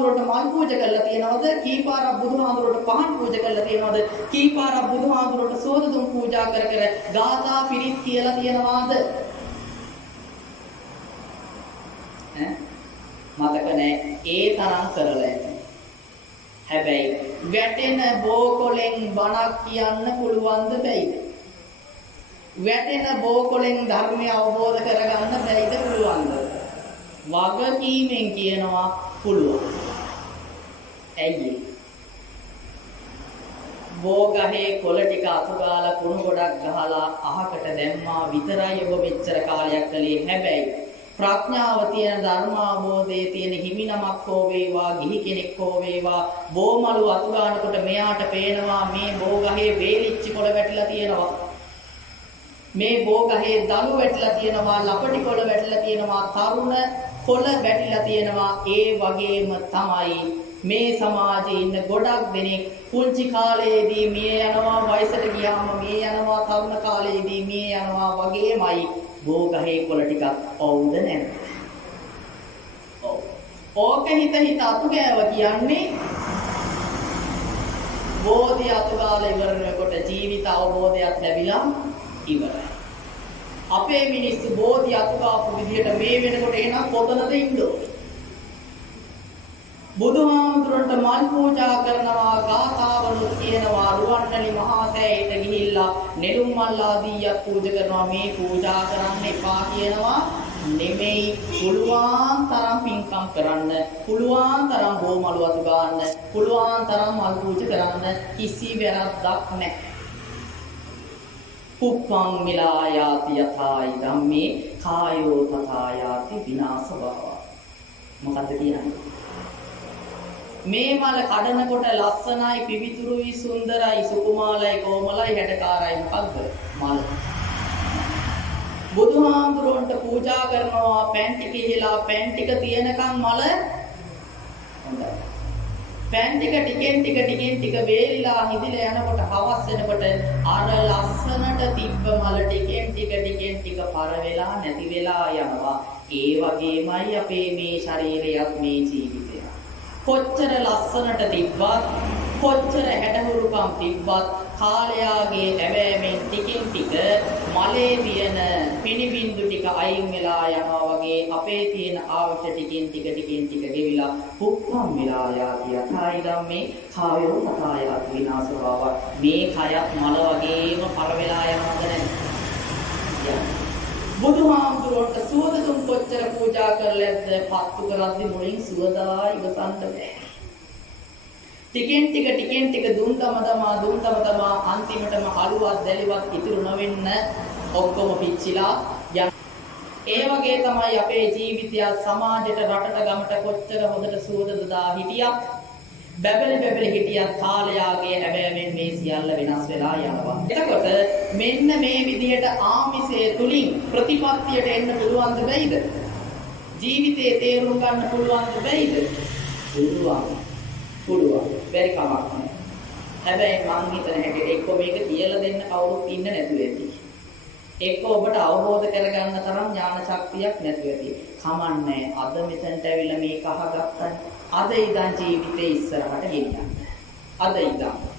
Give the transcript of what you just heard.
බුදුහාමුදුරට මල් පූජා කරලා තියනවද? කී පාරක් බුදුහාමුදුරට පහන් පූජා කරලා තියනවද? කී පාරක් බුදුහාමුදුරට සෝද දුම් පූජා කර කර ගාථා පිරිත් කියලා තියනවාද? මතක නැහැ. ඒ තරම් කරලා ඇති. හැබැයි වැටෙන බෝකොලෙන් බණක් කියන්න පුළුවන්ද බැයිද? වැටෙන බෝකොලෙන් ධර්මය අවබෝධ කරගන්න බැයිද පුළුවන්ද? වගකීමෙන් කියනවා පුළුවන්. ඇයි? බෝගහේ කොළ ටික අතු ගාලා කුණු ගොඩක් ගහලා අහකට දැම්මා විතරයි ඔබ මෙච්චර කාලයක් කළේ. හැබැයි ප්‍රඥාව තියෙන ධර්ම අවබෝධයේ තියෙන හිමිනමක් හෝ වේවා ගිහි කෙනෙක් හෝ වේවා බෝමලු අතු ගන්නකොට මෙයාට පේනවා මේ බෝගහේ වේලිච්ච කොළ වැටිලා තියෙනවා. මේ බෝගහේ දළු වැටිලා තියෙනවා, ලපටි කොළ වැටිලා තියෙනවා, තරුණ කොළ වැටිලා තියෙනවා. ඒ වගේම තමයි මේ සමාජයේ ඉන්න ගොඩක් දෙනෙක් පුංචි කාලයේදී මිය යනවා, වයසට ගියාම මිය යනවා, තරුණ කාලයේදී මිය යනවා වගේමයි බෝගහේ කොළ ටිකක් ඔව්ද නැද්ද? ඔව්. ඕක හිත අතු ගෑව කියන්නේ බෝධි අතු ගාලා ඉවර වෙනකොට ජීවිත අවබෝධයක් ලැබිලා ඉවරයි. අපේ මිනිස්සු බෝධි අතු ගාපු විදියට මේ වෙනකොට එනම් කොතනද ඉන්නෝ? බුදුහාමුදුරන්ට මල් පූජා කරනවා, ගාථාවලුත් කියනවා, රුවන්වැලි මහා සෑයට ගිහිල්ලා නෙළුම් මල් ආදීයක් පූජා කරනවා. මේ පූජා කරන්න එපා කියනවා නෙමෙයි, පුළුවන් තරම් පින්කම් කරන්න, පුළුවන් තරම් බෝමලු අතු ගන්න, පුළුවන් තරම් මල් පූජා කරන්න, කිසි වැරද්දක් නැහැ. කුප්පං මිලායාති යථායි ධම්මේ කායෝ තථායාති විනාශ භව. මොකද්ද කියන්නේ? මේ මල කඩනකොට ලස්සනයි, පිවිතුරුයි, සුන්දරයි, සුකුමාලයි, කොමලයි, හැඩකාරයි. මොකද්ද? මල. බුදුහාමුදුරන්ට පූජා කරනවා, පෑන් ටික ඉහලා පෑන් ටික තියනකම් මල හොඳයි. පෑන් ටික ටිකෙන් ටික වේලිලා හිදිලා යනකොට හවස් වෙනකොට අර ලස්සනට තිබ්බ මල ටිකෙන් ටික පර වෙලා නැති වෙලා යනවා. ඒ වගේමයි අපේ මේ ශරීරයත් මේ ජීවිතය. කොච්චර ලස්සනට තිබ්බත්, කොච්චර හැඩහුරුකම් තිබ්බත් කාලයාගේ ඇවෑමෙන් ටිකින් ටික මලේ තියෙන පිනිබින්දු ටික අයින් වෙලා යනවා වගේ අපේ තියෙන ආවශ්‍ය ටිකින් ටික ගෙවිලා කුප්පම් වෙලා යාති යථායි ධම්මේ කායෝ තථායාති විනාශ භව. මේ කයත් මල වගේම පර වෙලා යනවද නැද්ද? බුදුහාමුදුරුවන්ට සුවඳ කොච්චර පූජා කරලද පත්තු කරද්දි මුලින් සුවදා ඉවසන්න බෑ. ටිකෙන් ටික දුම් තමා අන්තිමටම අලුවත් දැලිවත් ඉතුරු නොවෙන්න ඔක්කොම පිච්චිලා යන. ඒ වගේ තමයි අපේ ජීවිතය සමාජයට, රටට, ගමට කොච්චර හොඳට සුවඳ දා හිටියත්, බැබලි හිටියත් කාලයාගේ හැබෑමෙන් මේ සියල්ල වෙනස් වෙලා යනවා. එතකොට මෙන්න මේ විදිහට ආමිෂය තුලින් ප්‍රතිපත්තියට එන්න පුළුවන්ද බැයිද? ජීවිතේ තේරුම් ගන්න පුළුවන්ද බැයිද? පුළුවන්. බැරි කමක් නැහැ. හැබැයි මං හිතන හැටියට එක්ක මේක කියලා දෙන්න කවුරුත් ඉන්න නැතුව ඇති. එක්ක ඔබට අවබෝධ කරගන්න තරම් ඥාන ශක්තියක් නැතුව ඇති. කමන්නේ අද මෙතනට ඇවිල්ලා මේක අහගත්තා. අද ඉඳන් ජීවිතේ ඉස්සරහට ගෙනියන්න. අද ඉඳන්